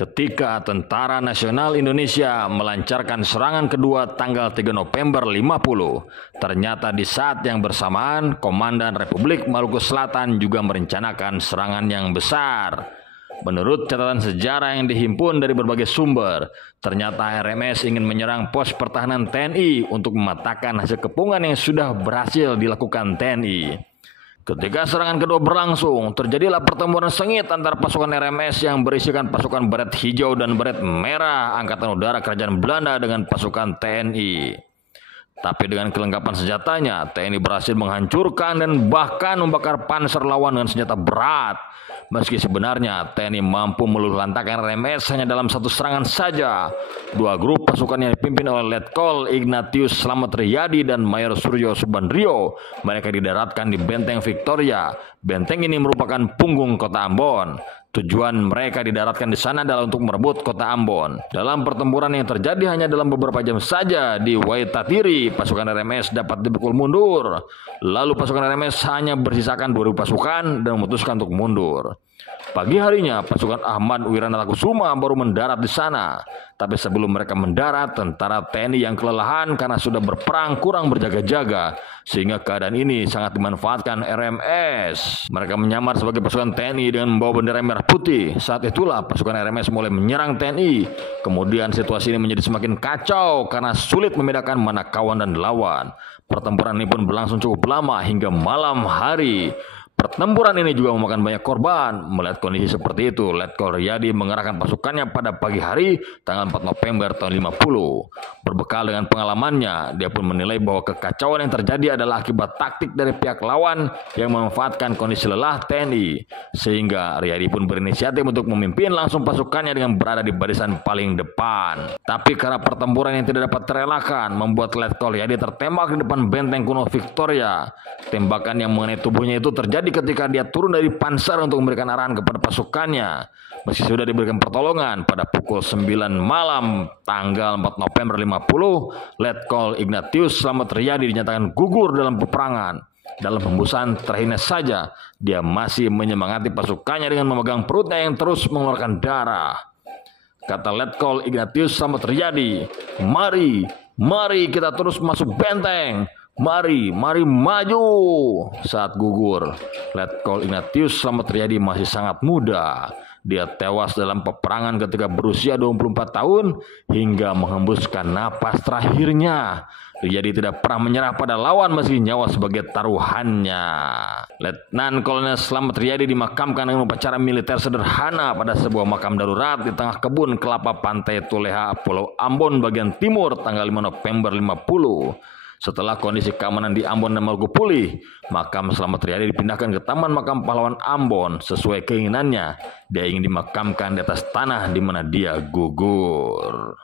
ketika Tentara Nasional Indonesia melancarkan serangan kedua tanggal 3 November 50. Ternyata di saat yang bersamaan, Komandan Republik Maluku Selatan juga merencanakan serangan yang besar. Menurut catatan sejarah yang dihimpun dari berbagai sumber, ternyata RMS ingin menyerang pos pertahanan TNI untuk mematahkan hasil kepungan yang sudah berhasil dilakukan TNI. Ketika serangan kedua berlangsung, terjadilah pertempuran sengit antara pasukan RMS yang berisikan pasukan beret hijau dan beret merah Angkatan Udara Kerajaan Belanda dengan pasukan TNI. Tapi dengan kelengkapan senjatanya, TNI berhasil menghancurkan dan bahkan membakar panser lawan dengan senjata berat. Meski sebenarnya TNI mampu meluluhlantakkan RMS hanya dalam satu serangan saja. Dua grup pasukan yang dipimpin oleh Letkol Ignatius Slamet Riyadi dan Mayor Suryo Subandrio, mereka didaratkan di Benteng Victoria. Benteng ini merupakan punggung kota Ambon. Tujuan mereka didaratkan di sana adalah untuk merebut kota Ambon. Dalam pertempuran yang terjadi hanya dalam beberapa jam saja di Waitatiri, pasukan RMS dapat dipukul mundur. Lalu pasukan RMS hanya bersisakan 2.000 pasukan dan memutuskan untuk mundur. Pagi harinya, pasukan Ahmad Wiranatakusuma baru mendarat di sana. Tapi sebelum mereka mendarat, tentara TNI yang kelelahan karena sudah berperang kurang berjaga-jaga. Sehingga keadaan ini sangat dimanfaatkan RMS. Mereka menyamar sebagai pasukan TNI dengan membawa bendera merah putih. Saat itulah pasukan RMS mulai menyerang TNI. Kemudian situasi ini menjadi semakin kacau karena sulit membedakan mana kawan dan lawan. Pertempuran ini pun berlangsung cukup lama hingga malam hari. Pertempuran ini juga memakan banyak korban. Melihat kondisi seperti itu, Letkol Riyadi mengerahkan pasukannya pada pagi hari tanggal 4 November tahun 50. Berbekal dengan pengalamannya, dia pun menilai bahwa kekacauan yang terjadi adalah akibat taktik dari pihak lawan yang memanfaatkan kondisi lelah TNI. Sehingga Riyadi pun berinisiatif untuk memimpin langsung pasukannya dengan berada di barisan paling depan. Tapi karena pertempuran yang tidak dapat terelakkan, membuat Letkol Riyadi tertembak di depan benteng kuno Victoria. Tembakan yang mengenai tubuhnya itu terjadi ketika dia turun dari panser untuk memberikan arahan kepada pasukannya. Meski sudah diberikan pertolongan, pada pukul 9 malam tanggal 4 November 50, Letkol Ignatius Slamet Riyadi dinyatakan gugur dalam peperangan. Dalam hembusan terakhirnya saja, dia masih menyemangati pasukannya dengan memegang perutnya yang terus mengeluarkan darah. Kata Letkol Ignatius Slamet Riyadi, mari kita terus masuk benteng. Mari maju. Saat gugur, Letkol Ignatius Slamet Riyadi masih sangat muda. Dia tewas dalam peperangan ketika berusia 24 tahun hingga menghembuskan napas terakhirnya. Riyadi tidak pernah menyerah pada lawan meski nyawa sebagai taruhannya. Letnan Kolonel Slamet Riyadi dimakamkan dengan upacara militer sederhana pada sebuah makam darurat di tengah kebun kelapa pantai Tuleha, Pulau Ambon bagian timur tanggal 5 November 50. Setelah kondisi keamanan di Ambon dan Maluku pulih, makam Slamet Riyadi dipindahkan ke Taman Makam Pahlawan Ambon. Sesuai keinginannya, dia ingin dimakamkan di atas tanah di mana dia gugur.